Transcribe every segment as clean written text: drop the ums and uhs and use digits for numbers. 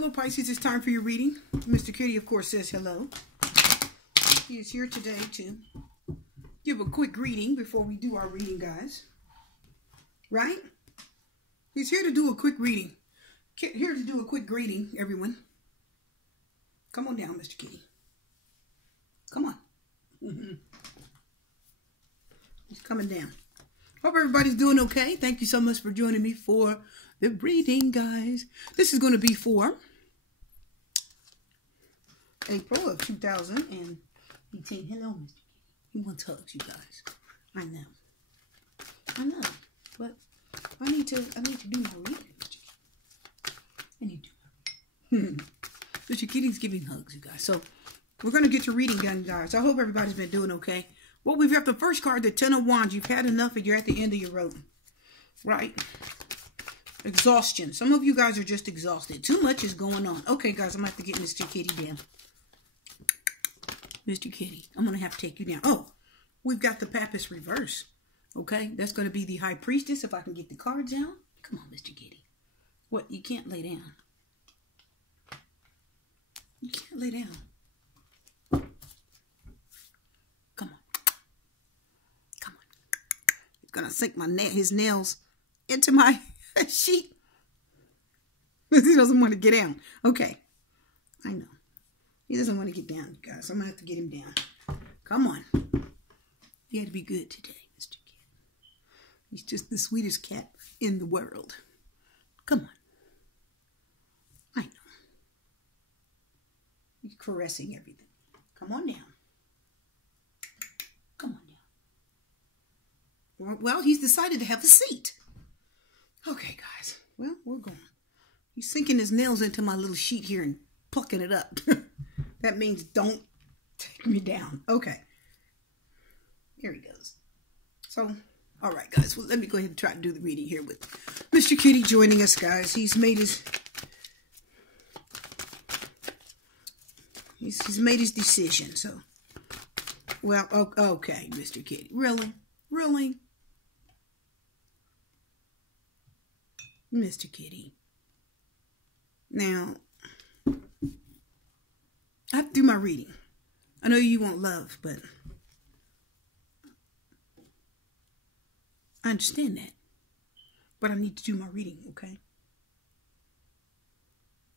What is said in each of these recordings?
Hello, Pisces. It's time for your reading. Mr. Kitty, of course, says hello. He is here today to give a quick reading before we do our reading, guys. Right? He's here to do a quick reading. Here to do a quick greeting, everyone. Come on down, Mr. Kitty. Come on. He's coming down. Hope everybody's doing okay. Thank you so much for joining me for the reading, guys. This is going to be for April of 2018. Hello, Mr. Kitty. He wants hugs, you guys. I know. But I need to do my reading. I need to do my reading. Mr. Kitty's giving hugs, you guys. So we're going to get to reading done, guys. I hope everybody's been doing okay. Well, we've got the first card, the Ten of Wands. You've had enough and you're at the end of your rope. Right? Exhaustion. Some of you guys are just exhausted. Too much is going on. Okay, guys, I'm going to have to get Mr. Kitty down. Mr. Kitty, I'm going to have to take you down. Oh, we've got the Pisces reverse. Okay, that's going to be the High Priestess if I can get the cards out. Come on, Mr. Kitty. What? You can't lay down. You can't lay down. Come on. Come on. He's going to sink his nails into my sheet. He doesn't want to get down. Okay. I know. He doesn't want to get down, guys. I'm going to have to get him down. Come on. You had to be good today, Mr. Cat. He's just the sweetest cat in the world. Come on. I know. He's caressing everything. Come on down. Come on down. Well, he's decided to have a seat. Okay, guys. Well, we're going. He's sinking his nails into my little sheet here and plucking it up. That means don't take me down. Okay. Here he goes. So, all right, guys. Well, let me go ahead and try to do the reading here with Mr. Kitty joining us, guys. He's made his... He's made his decision, so... Well, okay, Mr. Kitty. Really? Really? Mr. Kitty. Now, I have to do my reading. I know you want love, but I understand that. But I need to do my reading, okay?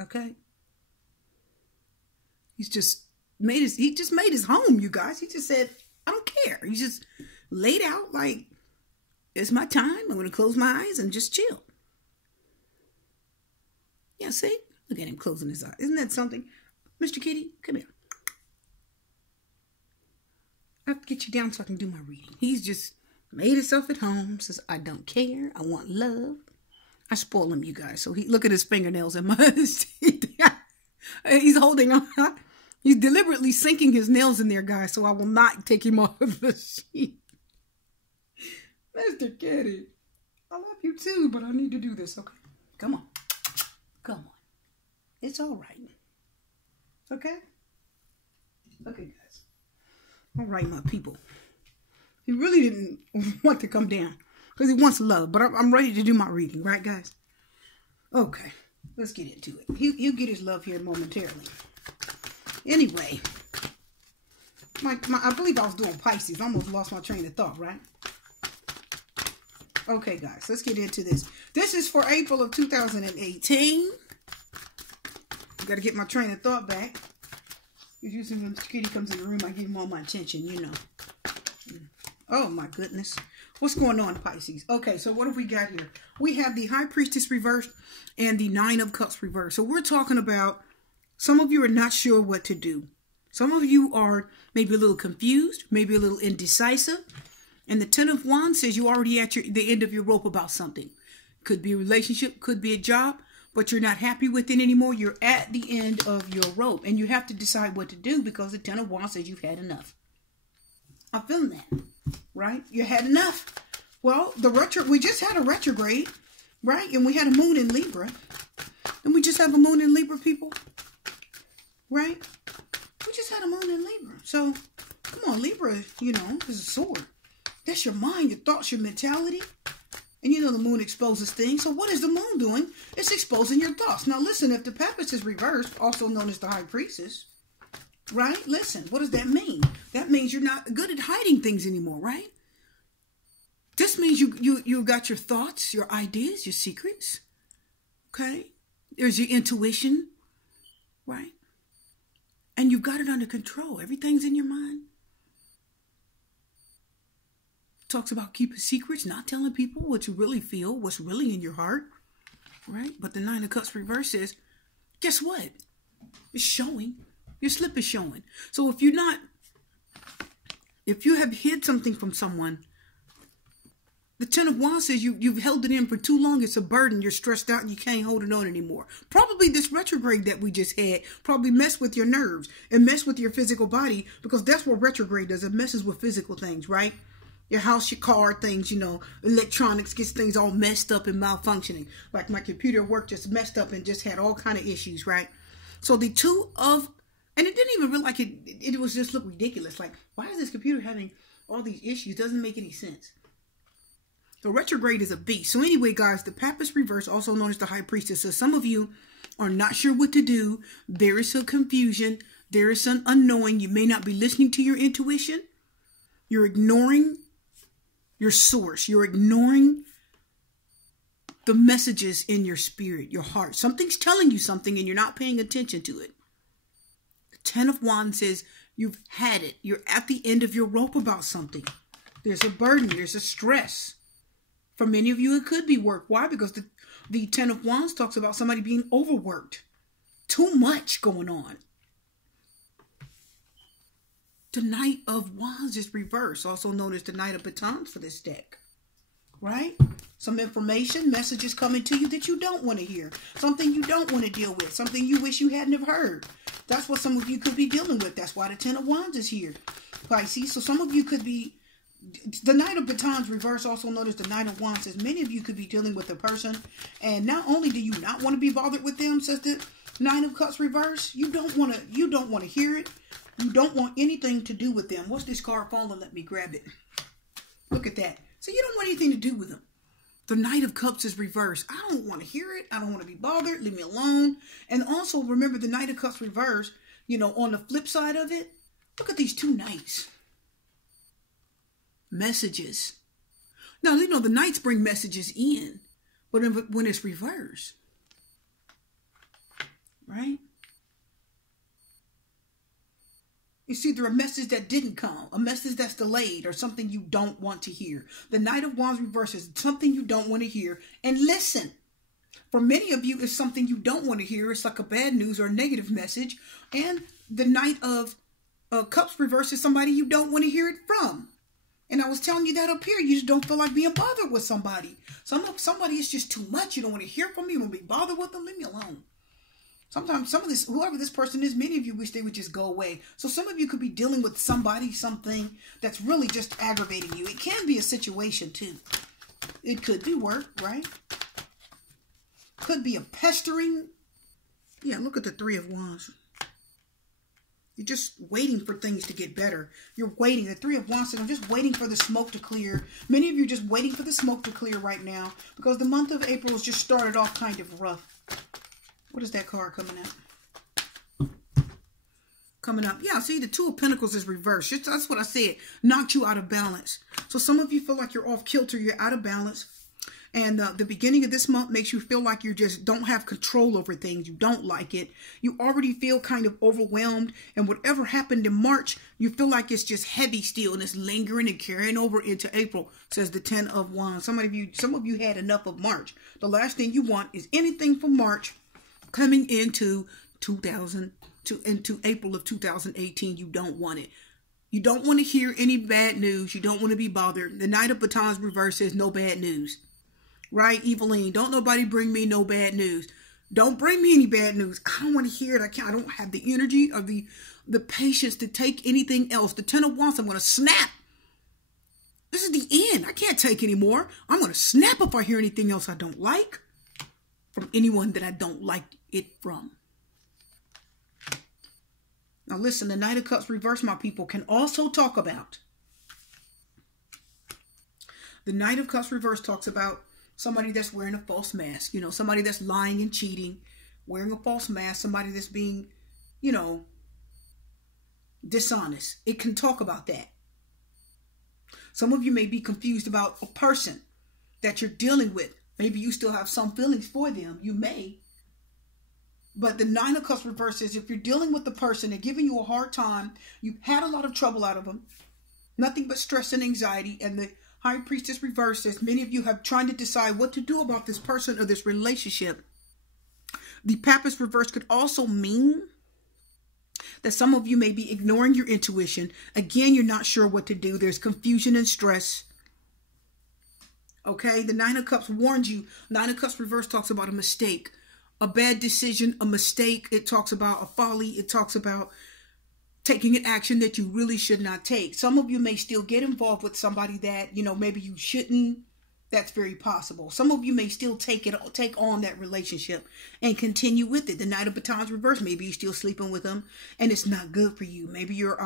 Okay? He just made his home, you guys. He just said, I don't care. He just laid out like, it's my time. I'm going to close my eyes and just chill. Yeah, see? Look at him closing his eyes. Isn't that something? Mr. Kitty, come here. I have to get you down so I can do my reading. He's just made himself at home. Says, I don't care. I want love. I spoil him, you guys. So look at his fingernails and my teeth. He's holding on. He's deliberately sinking his nails in there, guys. So I will not take him off of the sheet. Mr. Kitty, I love you too, but I need to do this. Okay, come on. Come on. It's all right. Okay? Okay, guys. All right, my people. He really didn't want to come down because he wants love, but I'm ready to do my reading, right, guys? Okay, let's get into it. He'll get his love here momentarily. Anyway, I believe I was doing Pisces. I almost lost my train of thought, right? Okay, guys, let's get into this. This is for April of 2018. Got to get my train of thought back. Usually when Mr. Kitty comes in the room, I give him all my attention, you know. Oh, my goodness. What's going on, Pisces? Okay, so what have we got here? We have the High Priestess reversed and the Nine of Cups reversed. So we're talking about some of you are not sure what to do. Some of you are maybe a little confused, maybe a little indecisive. And the Ten of Wands says you're already at the end of your rope about something. Could be a relationship, could be a job, but you're not happy with it anymore. You're at the end of your rope. And you have to decide what to do because the Ten of Wands says you've had enough. I feel that, right? You had enough. Well, we just had a retrograde, right? And we had a moon in Libra. And we just have a moon in Libra, people. Right? We just had a moon in Libra. So, come on, Libra, you know, is a sword. That's your mind, your thoughts, your mentality. And you know the moon exposes things. So what is the moon doing? It's exposing your thoughts. Now listen, if the Papist is reversed, also known as the High Priestess, right? Listen, what does that mean? That means you're not good at hiding things anymore, right? This means you got your thoughts, your ideas, your secrets. Okay? There's your intuition, right? And you've got it under control. Everything's in your mind. Talks about keeping secrets, not telling people what you really feel, what's really in your heart, right? But the Nine of Cups reverse says, guess what? It's showing. Your slip is showing. So if you have hid something from someone, the Ten of Wands says you've held it in for too long. It's a burden. You're stressed out and you can't hold it on anymore. Probably this retrograde that we just had probably messed with your nerves and messed with your physical body, because that's what retrograde does. It messes with physical things, right? Your house, your car, things, you know, electronics, gets things all messed up and malfunctioning. Like my computer at work just messed up and just had all kind of issues, right? So the Two of, and it didn't even look like it was just look ridiculous. Like, why is this computer having all these issues? Doesn't make any sense. The retrograde is a beast. So anyway, guys, the Papist reverse, also known as the High Priestess. So some of you are not sure what to do. There is some confusion. There is some unknowing. You may not be listening to your intuition. You're ignoring your source. You're ignoring the messages in your spirit, your heart. Something's telling you something and you're not paying attention to it. The Ten of Wands says you've had it. You're at the end of your rope about something. There's a burden. There's a stress. For many of you, it could be work. Why? Because the Ten of Wands talks about somebody being overworked. Too much going on. The Knight of Wands is reversed, also known as the Knight of Batons for this deck, right? Some information, messages coming to you that you don't want to hear. Something you don't want to deal with. Something you wish you hadn't have heard. That's what some of you could be dealing with. That's why the Ten of Wands is here, Pisces. So some of you could be, the Knight of Batons reverse, also known as the Knight of Wands, says many of you could be dealing with a person. And not only do you not want to be bothered with them, says the Nine of Cups reverse, you don't want to hear it. You don't want anything to do with them. What's this card falling? Let me grab it. Look at that. So you don't want anything to do with them. The Knight of Cups is reversed. I don't want to hear it. I don't want to be bothered. Leave me alone. And also remember the Knight of Cups reversed, you know, on the flip side of it, look at these two knights. Messages. Now, you know, the knights bring messages in, but when it's reversed, right? It's either a message that didn't come, a message that's delayed, or something you don't want to hear. The Knight of Wands reverses something you don't want to hear. And listen, for many of you, it's something you don't want to hear. It's like a bad news or a negative message. And the Knight of Cups reverses somebody you don't want to hear it from. And I was telling you that up here. You just don't feel like being bothered with somebody. Somebody is just too much. You don't want to hear from me. You don't want to be bothered with them. Leave me alone. Sometimes whoever this person is, many of you wish they would just go away. So some of you could be dealing with something that's really just aggravating you. It can be a situation too. It could be work, right? Could be a pestering. Yeah, look at the Three of Wands. You're just waiting for things to get better. You're waiting. The Three of Wands says, I'm just waiting for the smoke to clear. Many of you are just waiting for the smoke to clear right now because the month of April has just started off kind of rough. What is that card coming out? Coming up. Yeah, see, the Two of Pentacles is reversed. That's what I said. Knocked you out of balance. So some of you feel like you're off kilter. You're out of balance. And the beginning of this month makes you feel like you just don't have control over things. You don't like it. You already feel kind of overwhelmed. And whatever happened in March, you feel like it's just heavy still. And it's lingering and carrying over into April, says the Ten of Wands. Some of you had enough of March. The last thing you want is anything from March coming into April of 2018. You don't want it. You don't want to hear any bad news. You don't want to be bothered. The Knight of Batons reverse says no bad news. Right, Eveline? Don't nobody bring me no bad news. Don't bring me any bad news. I don't want to hear it. I don't have the energy or the patience to take anything else. The Ten of Wands, I'm going to snap. This is the end. I can't take anymore. I'm going to snap if I hear anything else I don't like from anyone that I don't like it from. Now listen, the Knight of Cups reverse, my people, can also talk about. The Knight of Cups reverse talks about somebody that's wearing a false mask, you know, somebody that's lying and cheating, wearing a false mask, somebody that's being, you know, dishonest. It can talk about that. Some of you may be confused about a person that you're dealing with. Maybe you still have some feelings for them. You may. But the Nine of Cups reverse says if you're dealing with the person, they're giving you a hard time, you've had a lot of trouble out of them, nothing but stress and anxiety, and the High Priestess reverse says many of you have tried to decide what to do about this person or this relationship. The Papist reverse could also mean that some of you may be ignoring your intuition. Again, you're not sure what to do. There's confusion and stress. Okay, the Nine of Cups warns you. Nine of Cups reverse talks about a mistake, a bad decision, a mistake. It talks about a folly. It talks about taking an action that you really should not take. Some of you may still get involved with somebody that, you know, maybe you shouldn't. That's very possible. Some of you may still take on that relationship and continue with it. The Knight of Batons reverse, maybe you're still sleeping with them and it's not good for you. Maybe you're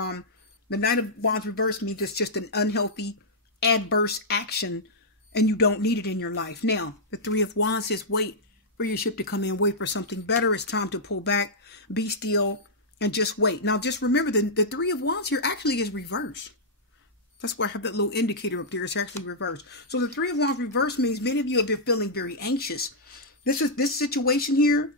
the Knight of Wands reverse means it's just an unhealthy, adverse action and you don't need it in your life. Now, the Three of Wands says wait for your ship to come in, wait for something better. It's time to pull back, be still, and just wait. Now, just remember the Three of Wands here actually is reverse. That's why I have that little indicator up there. It's actually reversed. So the Three of Wands reverse means many of you have been feeling very anxious. This situation here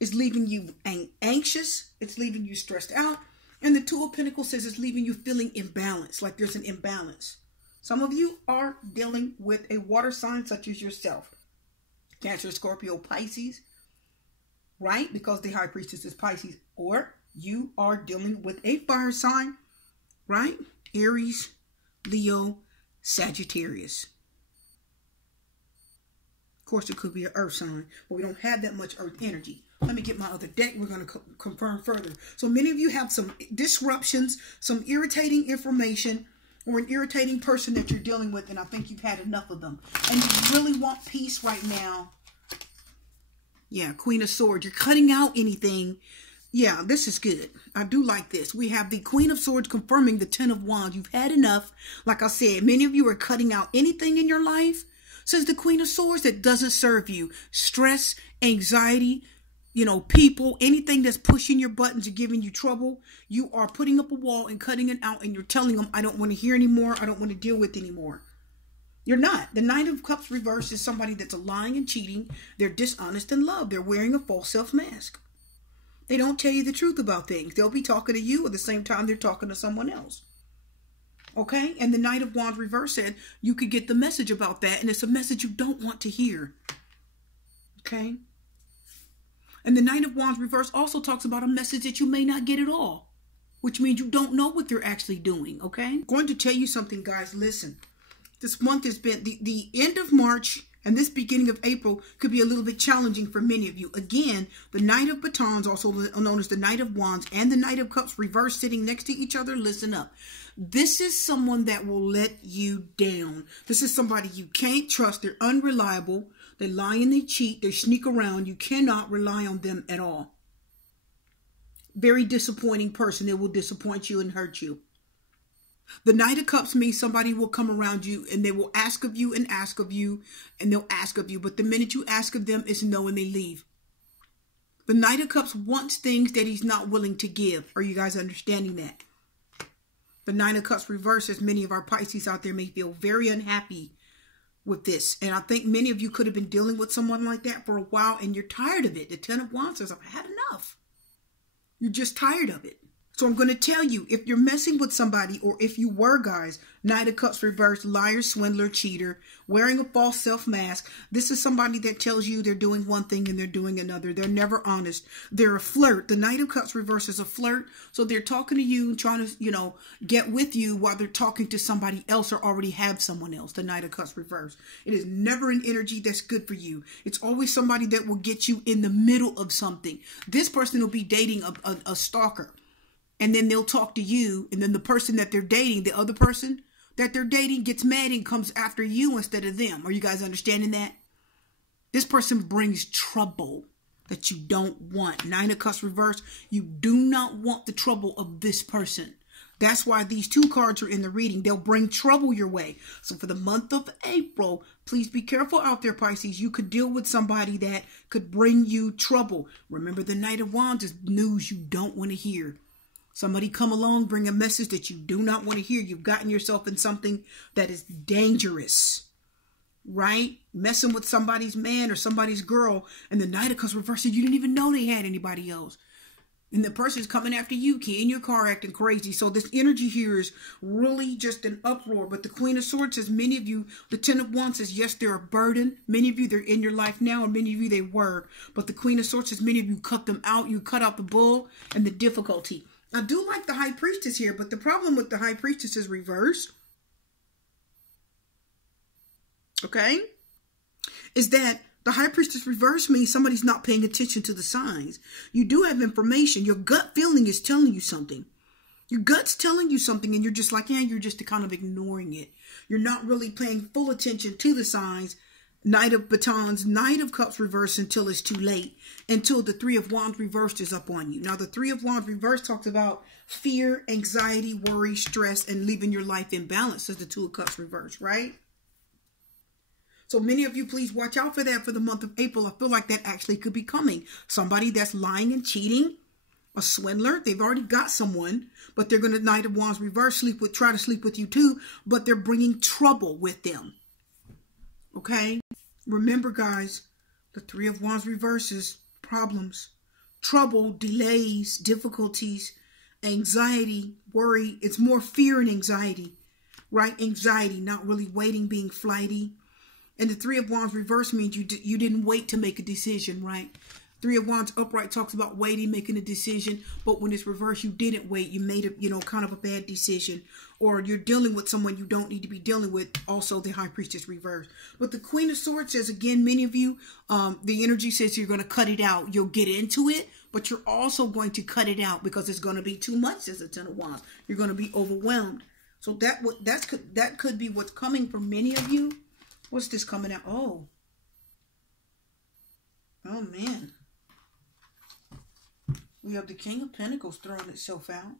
is leaving you anxious. It's leaving you stressed out. And the Two of Pentacles says it's leaving you feeling imbalanced, like there's an imbalance. Some of you are dealing with a water sign such as yourself. Cancer, Scorpio, Pisces, right? Because the High Priestess is Pisces. Or you are dealing with a fire sign, right? Aries, Leo, Sagittarius. Of course, it could be an earth sign, but we don't have that much earth energy. Let me get my other deck. We're going to confirm further. So many of you have some disruptions, some irritating information, or an irritating person that you're dealing with, and I think you've had enough of them. And you really want peace right now. Yeah, Queen of Swords. You're cutting out anything. Yeah, this is good. I do like this. We have the Queen of Swords confirming the Ten of Wands. You've had enough. Like I said, many of you are cutting out anything in your life, says the Queen of Swords, that doesn't serve you. Stress, anxiety, you know, people, anything that's pushing your buttons or giving you trouble. You are putting up a wall and cutting it out, and you're telling them, I don't want to hear anymore. I don't want to deal with anymore. You're not. The Knight of Cups reverse is somebody that's lying and cheating. They're dishonest in love. They're wearing a false self mask. They don't tell you the truth about things. They'll be talking to you at the same time they're talking to someone else. Okay? And the Knight of Wands reverse said you could get the message about that, and it's a message you don't want to hear. Okay? And the Knight of Wands reverse also talks about a message that you may not get at all, which means you don't know what they're actually doing. Okay? I'm going to tell you something, guys. Listen. This month has been the end of March. And this beginning of April could be a little bit challenging for many of you. Again, the Knight of Batons, also known as the Knight of Wands, and the Knight of Cups reverse sitting next to each other. Listen up. This is someone that will let you down. This is somebody you can't trust. They're unreliable. They lie and they cheat. They sneak around. You cannot rely on them at all. Very disappointing person. They will disappoint you and hurt you. The Knight of Cups means somebody will come around you and they will ask of you and ask of you and they'll ask of you. But the minute you ask of them, it's no and they leave. The Knight of Cups wants things that he's not willing to give. Are you guys understanding that? The Nine of Cups reverse, as many of our Pisces out there may feel very unhappy with this. And I think many of you could have been dealing with someone like that for a while and you're tired of it. The Ten of Wands says, I've had enough. You're just tired of it. So I'm going to tell you, if you're messing with somebody, or if you were, guys, Knight of Cups reverse, liar, swindler, cheater, wearing a false self mask, this is somebody that tells you they're doing one thing and they're doing another. They're never honest. They're a flirt. The Knight of Cups reverse is a flirt. So they're talking to you and trying to, you know, get with you while they're talking to somebody else or already have someone else. The Knight of Cups reverse. It is never an energy that's good for you. It's always somebody that will get you in the middle of something. This person will be dating a stalker. And then they'll talk to you. And then the person that they're dating, the other person that they're dating, gets mad and comes after you instead of them. Are you guys understanding that? This person brings trouble that you don't want. Nine of Cups reverse. You do not want the trouble of this person. That's why these two cards are in the reading. They'll bring trouble your way. So for the month of April, please be careful out there, Pisces. You could deal with somebody that could bring you trouble. Remember, the Knight of Wands is news you don't want to hear. Somebody come along, bring a message that you do not want to hear. You've gotten yourself in something that is dangerous, right? Messing with somebody's man or somebody's girl, and the Knight of Cups reversed, you didn't even know they had anybody else. And the person's coming after you, key in your car acting crazy. So this energy here is really just an uproar. But the Queen of Swords says, many of you, the Ten of Wands says, yes, they're a burden. Many of you, they're in your life now, and many of you, they were. But the Queen of Swords says, many of you cut them out. You cut out the bull and the difficulty. I do like the High Priestess here, but the problem with the High Priestess is reverse. Okay? Is that the High Priestess reverse means somebody's not paying attention to the signs. You do have information. Your gut feeling is telling you something. Your gut's telling you something, and you're just like, yeah, you're just kind of ignoring it. You're not really paying full attention to the signs. Knight of Batons, Knight of Cups reversed until it's too late, until the Three of Wands reversed is up on you. Now, the Three of Wands reversed talks about fear, anxiety, worry, stress, and leaving your life in balance, as the Two of Cups reversed, right? So many of you, please watch out for that for the month of April. I feel like that actually could be coming. Somebody that's lying and cheating, a swindler. They've already got someone, but they're going to Knight of Wands reverse try to sleep with you too, but they're bringing trouble with them. Okay? Remember, guys, the Three of Wands reverses problems, trouble, delays, difficulties, anxiety, worry. It's more fear and anxiety, right? Anxiety, not really waiting, being flighty. And the Three of Wands reverse means you didn't wait to make a decision, right? Three of Wands upright talks about waiting, making a decision. But when it's reversed, you didn't wait. You made a, kind of a bad decision. Or you're dealing with someone you don't need to be dealing with. Also, the High Priestess reversed. But the Queen of Swords says, again, many of you, the energy says you're going to cut it out. You'll get into it, but you're also going to cut it out because it's going to be too much, says the Ten of Wands. You're going to be overwhelmed. So that could be what's coming for many of you. What's this coming out? Oh, man. We have the King of Pentacles throwing itself out.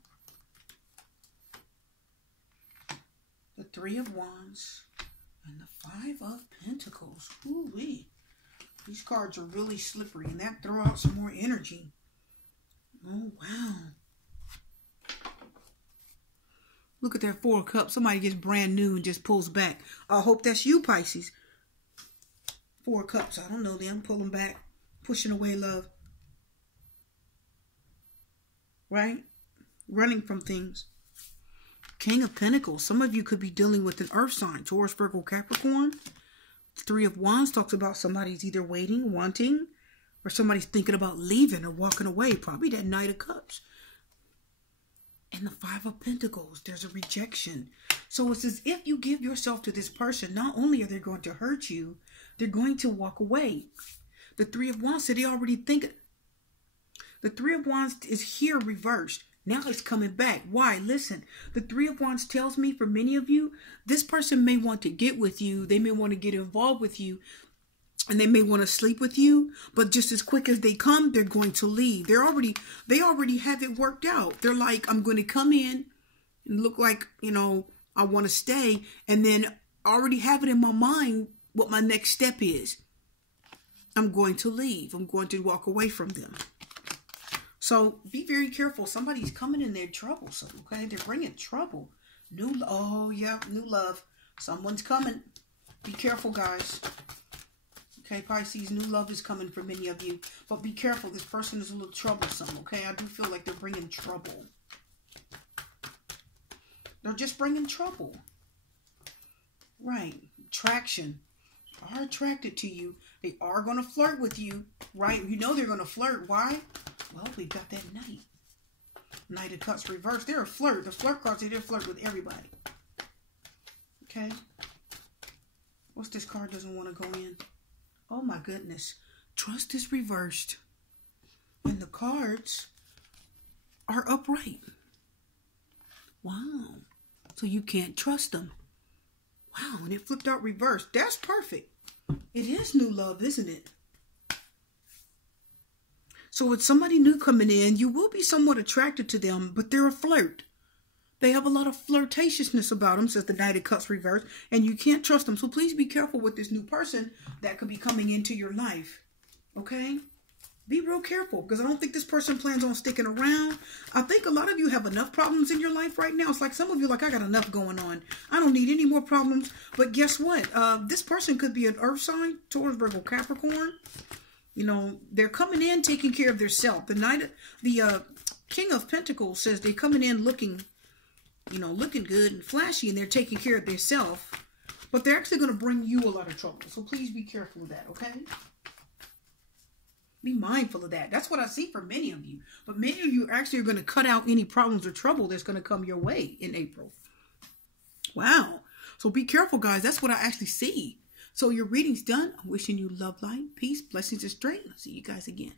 The Three of Wands. And the Five of Pentacles. Ooh-wee. These cards are really slippery. And that throw out some more energy. Oh, wow. Look at that Four of Cups. Somebody gets brand new and just pulls back. I hope that's you, Pisces. Four of Cups. I don't know them. Pulling back. Pushing away love. Right? Running from things. King of Pentacles. Some of you could be dealing with an earth sign. Taurus, Virgo, Capricorn. Three of Wands talks about somebody's either waiting, wanting, or somebody's thinking about leaving or walking away. Probably that Knight of Cups. And the Five of Pentacles, there's a rejection. So it's as if you give yourself to this person, not only are they going to hurt you, they're going to walk away. The Three of Wands said they already think. The Three of Wands is here reversed. Now it's coming back. Why? Listen, the Three of Wands tells me for many of you, this person may want to get with you. They may want to get involved with you. And they may want to sleep with you, but just as quick as they come, they're going to leave. They already have it worked out. They're like, I'm going to come in and look like, I want to stay. And then already have it in my mind what my next step is. I'm going to leave. I'm going to walk away from them. So be very careful. Somebody's coming in their troublesome, okay? They're bringing trouble. New love. Someone's coming. Be careful, guys. Okay, Pisces, new love is coming for many of you. But be careful. This person is a little troublesome, okay? I do feel like they're bringing trouble. They're just bringing trouble. Right. Attraction. They are attracted to you. They are going to flirt with you, right? You know they're going to flirt. Why? Well, we've got that Knight. Knight of Cups reversed. They're a flirt. The flirt cards, they flirt with everybody. Okay. What's this card doesn't want to go in? Oh my goodness. Trust is reversed. And the cards are upright. Wow. So you can't trust them. Wow. And it flipped out reversed. That's perfect. It is new love, isn't it? So with somebody new coming in, you will be somewhat attracted to them, but they're a flirt. They have a lot of flirtatiousness about them, says the Knight of Cups reverse, and you can't trust them. So please be careful with this new person that could be coming into your life. Okay? Be real careful, because I don't think this person plans on sticking around. I think a lot of you have enough problems in your life right now. It's like some of you like, I got enough going on. I don't need any more problems. But guess what? This person could be an earth sign, Taurus, Virgo, Capricorn. You know, they're coming in taking care of their self. The King of Pentacles says they're coming in looking, you know, looking good and flashy, and they're taking care of themselves. But they're actually going to bring you a lot of trouble. So please be careful of that, okay? Be mindful of that. That's what I see for many of you. But many of you actually are going to cut out any problems or trouble that's going to come your way in April. Wow. So be careful, guys. That's what I actually see. So your reading's done. I'm wishing you love, light, peace, blessings, and strength. I'll see you guys again.